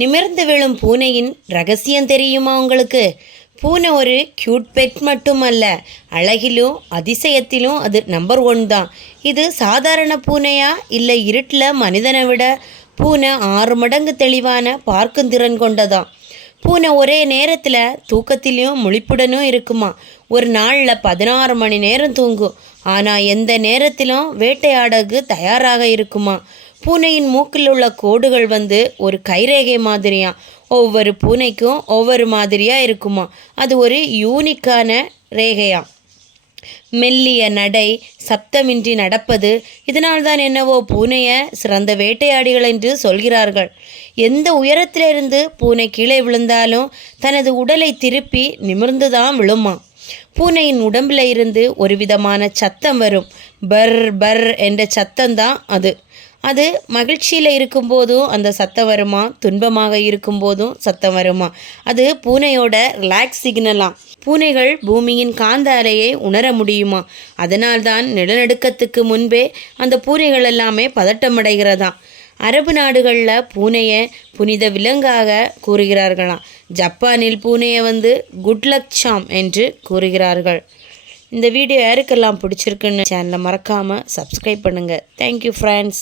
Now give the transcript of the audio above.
நிமிர்ந்து விழும் பூனையின் ரகசியம் தெரியுமா உங்களுக்கு? பூனை ஒரு க்யூட் பெட் மட்டுமல்ல அழகிலும் அதிசயத்திலும் அது நம்பர் ஒன் தான். இது சாதாரண பூனையா இல்லை இருட்டில் மனிதனை விட? பூனை ஆறு மடங்கு தெளிவான பார்க்கும் திறன் கொண்டதாம் பூனை ஒரே நேரத்தில் தூக்கத்திலையும் முழிப்புடனும் இருக்குமா? ஒரு நாளில் பதினாறு மணி நேரம் தூங்கும். ஆனால் எந்த நேரத்திலும் வேட்டையாடகு தயாராக இருக்குமா? பூனையின் மூக்கில் உள்ள கோடுகள் வந்து ஒரு கைரேகை மாதிரியா? ஒவ்வொரு பூனைக்கும் ஒவ்வொரு மாதிரியாக இருக்குமா? அது ஒரு யூனிக்கான ரேகையா? மெல்லிய நடை சப்தமின்றி நடப்பது இதனால்தான் என்னவோ பூனையை சிறந்த வேட்டையாடிகள் என்று சொல்கிறார்கள். எந்த உயரத்திலிருந்து பூனை கீழே விழுந்தாலும் தனது உடலை திருப்பி நிமிர்ந்துதான் விழுமா? பூனையின் உடம்பில் இருந்து ஒரு விதமான சத்தம் வரும். பர் பர் என்ற சத்தம்தான் அது. அது மகிழ்ச்சியில் இருக்கும்போதும் அந்த சத்தம் வருமா? துன்பமாக இருக்கும்போதும் சத்தம் வருமா? அது பூனையோட ரிலாக்ஸ் சிக்னலாம் பூனைகள் பூமியின் காந்த அலையை உணர முடியுமா? அதனால்தான் நிலநடுக்கத்துக்கு முன்பே அந்த பூனைகள் எல்லாமே பதட்டமடைகிறதாம் அரபு நாடுகளில் பூனையை புனித விலங்காக கூறுகிறார்களாம் ஜப்பானில் பூனையை வந்து குட்லக் சாம் என்று கூறுகிறார்கள். இந்த வீடியோ யாருக்கெல்லாம் பிடிச்சிருக்குன்னு சேனலை மறக்காமல் சப்ஸ்கிரைப் பண்ணுங்கள் தேங்க்யூ ஃப்ரெண்ட்ஸ்